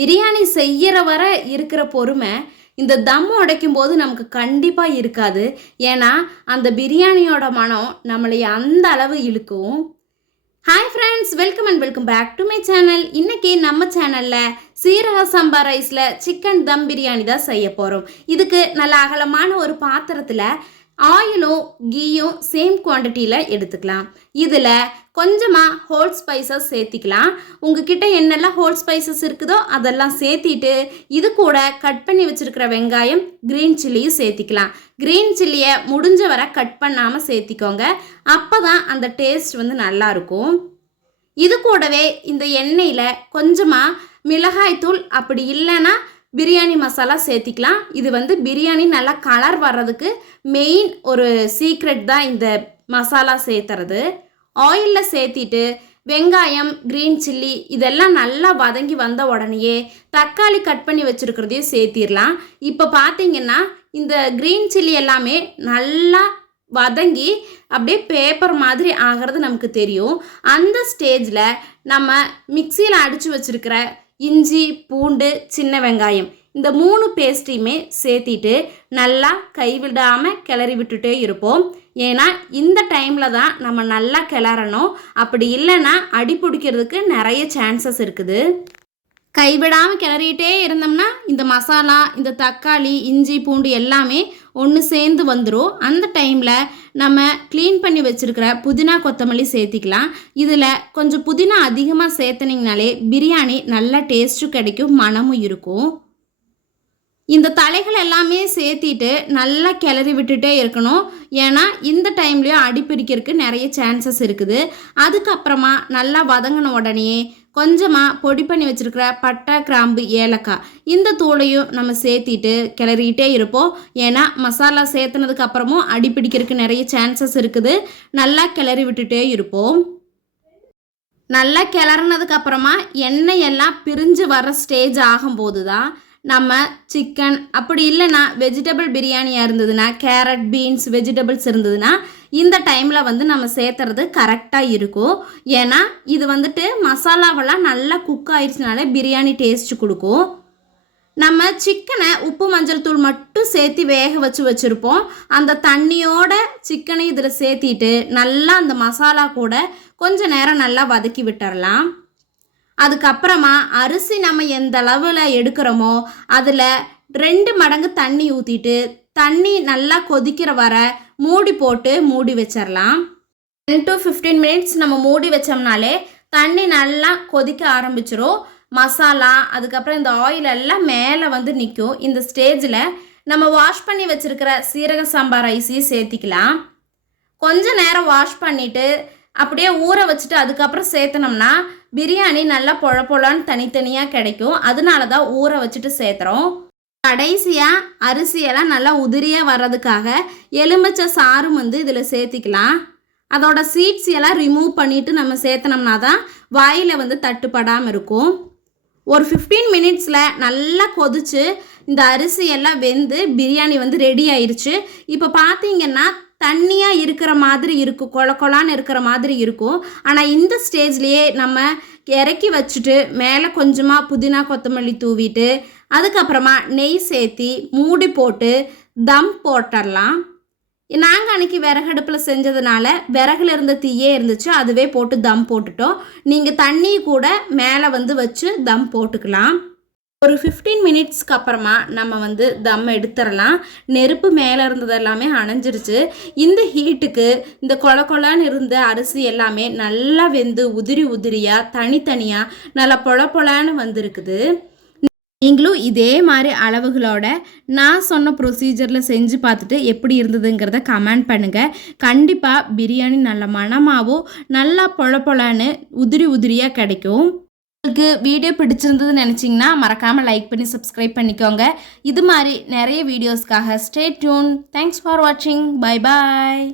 பிரியாணி செய்யற வர இருக்கிற பொறுமை இந்த தம் உடைக்கும் போது நமக்கு கண்டிப்பாக இருக்காது. ஏன்னா அந்த பிரியாணியோட மனம் நம்மளை அந்த அளவு இழுக்கும். Hi friends, welcome and welcome back to my channel. இன்றைக்கி நம்ம சேனலில் சீரக சம்பா ரைஸில் சிக்கன் தம் பிரியாணி தான் செய்ய போகிறோம். இதுக்கு நல்ல அகலமான ஒரு பாத்திரத்தில் ஆயிலும் கீயும் சேம் குவான்டிட்டியில் எடுத்துக்கலாம். இதில் கொஞ்சமாக ஹோல் ஸ்பைசஸ் சேர்த்திக்கலாம். உங்ககிட்ட என்னெல்லாம் ஹோல் ஸ்பைசஸ் இருக்குதோ அதெல்லாம் சேர்த்திட்டு இது கூட கட் பண்ணி வச்சுருக்கிற வெங்காயம், க்ரீன் சில்லியும் சேர்த்திக்கலாம். க்ரீன் சில்லியை முடிஞ்ச வரை கட் பண்ணாமல் சேர்த்திக்கோங்க. அப்போ தான் அந்த டேஸ்ட் வந்து நல்லாயிருக்கும். இது கூடவே இந்த எண்ணெயில் கொஞ்சமாக மிளகாய்த்தூள், அப்படி இல்லைன்னா பிரியாணி மசாலா சேர்த்திக்கலாம். இது வந்து பிரியாணி நல்லா கலர் வர்றதுக்கு மெயின் ஒரு சீக்ரெட் தான் இந்த மசாலா சேர்த்துறது. ஆயிலில் சேர்த்திட்டு வெங்காயம், க்ரீன் சில்லி இதெல்லாம் நல்லா வதங்கி வந்த உடனேயே தக்காளி கட் பண்ணி வச்சுருக்கிறதையும் சேர்த்திடலாம். இப்போ பார்த்தீங்கன்னா இந்த க்ரீன் சில்லி எல்லாமே நல்லா வதங்கி அப்படியே பேப்பர் மாதிரி ஆகிறது நமக்கு தெரியும். அந்த ஸ்டேஜில் நம்ம மிக்சியில் அடித்து வச்சுருக்கிற இஞ்சி, பூண்டு, சின்ன வெங்காயம் இந்த 3 பேஸ்ட்டையுமே சேர்த்திட்டு நல்லா கைவிடாமல் கிளறி விட்டுட்டே இருப்போம். ஏன்னா இந்த டைமில் தான் நம்ம நல்லா கிளறணும். அப்படி இல்லைன்னா அடி பிடிக்கிறதுக்கு நிறைய சான்சஸ் இருக்குது. கைவிடாமல் கிளறிட்டே இருந்தோம்னா இந்த மசாலா, இந்த தக்காளி, இஞ்சி, பூண்டு எல்லாமே ஒன்று சேர்ந்து வந்துடும். அந்த டைமில் நம்ம க்ளீன் பண்ணி வச்சுருக்கிற புதினா, கொத்தமல்லி சேர்த்திக்கலாம். இதில் கொஞ்சம் புதினா அதிகமாக சேர்த்துனிங்கனாலே பிரியாணி நல்ல டேஸ்ட்டும் கிடைக்கும், மனமும் இருக்கும். இந்த தலைகள் எல்லாமே சேர்த்திட்டு நல்லா கிளறி விட்டுட்டே இருக்கணும். ஏன்னா இந்த டைம்லேயும் அடி பிடிக்கிறதுக்கு நிறைய சான்சஸ் இருக்குது. அதுக்கப்புறமா நல்லா வதங்கின உடனே கொஞ்சமாக பொடி பண்ணி வச்சுருக்கிற பட்டை, கிராம்பு, ஏலக்காய் இந்த தூளையும் நம்ம சேர்த்திட்டு கிளறிக்கிட்டே இருப்போம். ஏன்னா மசாலா சேர்த்துனதுக்கு அப்புறமும் அடி பிடிக்கிறதுக்கு நிறைய சான்சஸ் இருக்குது. நல்லா கிளறி விட்டுட்டே இருப்போம். நல்லா கிளறினதுக்கு அப்புறமா எண்ணெய் எல்லாம் பிரிஞ்சு வர ஸ்டேஜ் ஆகும்போது தான் நம்ம சிக்கன், அப்படி இல்லைன்னா வெஜிடபிள் பிரியாணியாக இருந்ததுன்னா கேரட், பீன்ஸ், வெஜிடபிள்ஸ் இருந்ததுன்னா இந்த டைமில் வந்து நம்ம சேர்த்துறது கரெக்டாக இருக்கும். ஏன்னா இது வந்துட்டு மசாலாவெல்லாம் நல்லா குக் ஆயிடுச்சுனாலே பிரியாணி டேஸ்ட் கொடுக்கும். நம்ம சிக்கனை உப்பு, மஞ்சள் தூள் மட்டும் சேர்த்து வேக வச்சுருப்போம். அந்த தண்ணியோட சிக்கனை இதில் சேர்த்திட்டு நல்லா அந்த மசாலா கூட கொஞ்சம் நேரம் நல்லா வதக்கி விட்டுறலாம். அதுக்கப்புறமா அரிசி நம்ம எந்த அளவில் எடுக்கிறோமோ அதில் 2 மடங்கு தண்ணி ஊற்றிட்டு தண்ணி நல்லா கொதிக்கிற வர மூடி போட்டு மூடி வச்சிடலாம். 10 to 15 மினிட்ஸ் நம்ம மூடி வச்சோம்னாலே தண்ணி நல்லா கொதிக்க ஆரம்பிச்சிரும். மசாலா, அதுக்கப்புறம் இந்த ஆயில் எல்லாம் மேலே வந்து நிற்கும். இந்த ஸ்டேஜில் நம்ம வாஷ் பண்ணி வச்சுருக்கிற சீரக சம்பா ரைஸையும் சேர்த்திக்கலாம். கொஞ்சம் நேரம் வாஷ் பண்ணிவிட்டு அப்படியே ஊற வச்சுட்டு அதுக்கப்புறம் சேர்த்தனோம்னா பிரியாணி நல்லா பொழப்பொழான்னு தனித்தனியாக கிடைக்கும். அதனால தான் ஊற வச்சுட்டு சேர்த்துறோம். கடைசியாக அரிசியெல்லாம் நல்லா உதிரியாக வர்றதுக்காக எலுமிச்சை சாறும் வந்து இதில் சேர்த்திக்கலாம். அதோட சீட்ஸ் எல்லாம் ரிமூவ் பண்ணிவிட்டு நம்ம சேர்த்தனோம்னா தான் வாயில் வந்து தட்டுப்படாமல் இருக்கும். ஒரு 15 மினிட்ஸில் நல்லா கொதிச்சு இந்த அரிசியெல்லாம் வெந்து பிரியாணி வந்து ரெடி ஆயிடுச்சு. இப்போ பார்த்தீங்கன்னா தண்ணியாக இருக்கிற மாதிரி இருக்கும், கொழன்னு இருக்கிற மாதிரி இருக்கும். ஆனால் இந்த ஸ்டேஜ்லேயே நம்ம இறக்கி வச்சுட்டு மேலே கொஞ்சமாக புதினா, கொத்தமல்லி தூவிட்டு அதுக்கப்புறமா நெய் சேர்த்தி மூடி போட்டு தம் போட்டுடலாம். நாங்கள் அன்றைக்கி விறகடுப்பில் செஞ்சதுனால விறகுல இருந்த தீயே இருந்துச்சு, அதுவே போட்டு தம் போட்டுட்டோம். நீங்கள் தண்ணி கூட மேலே வந்து வச்சு தம் போட்டுக்கலாம். ஒரு 15 மினிட்ஸ்க்கு அப்புறமா நம்ம வந்து தம் எடுத்துடலாம். நெருப்பு மேலே இருந்தது எல்லாமே அணைஞ்சிருச்சு. இந்த ஹீட்டுக்கு இந்த கொழன்னு இருந்த அரிசி எல்லாமே நல்லா வெந்து உதிரி உதிரியாக தனித்தனியாக நல்லா பொழன்னு வந்திருக்குது. நீங்களும் இதே மாதிரி அளவுகளோட நான் சொன்ன ப்ரொசீஜரில் செஞ்சு பார்த்துட்டு எப்படி இருந்ததுங்கிறத கமெண்ட் பண்ணுங்கள். கண்டிப்பாக பிரியாணி நல்ல மணமாகவும் நல்லா பொழன்னு உதிரி உதிரியாக கிடைக்கும். உங்களுக்கு வீடியோ பிடிச்சிருந்ததுன்னு நினச்சிங்கன்னா மறக்காமல் லைக் பண்ணி சப்ஸ்கிரைப் பண்ணிக்கோங்க. இது மாதிரி நிறைய வீடியோஸ்க்காக ஸ்டே டியூன். தேங்க்ஸ் ஃபார் வாட்சிங். Bye bye.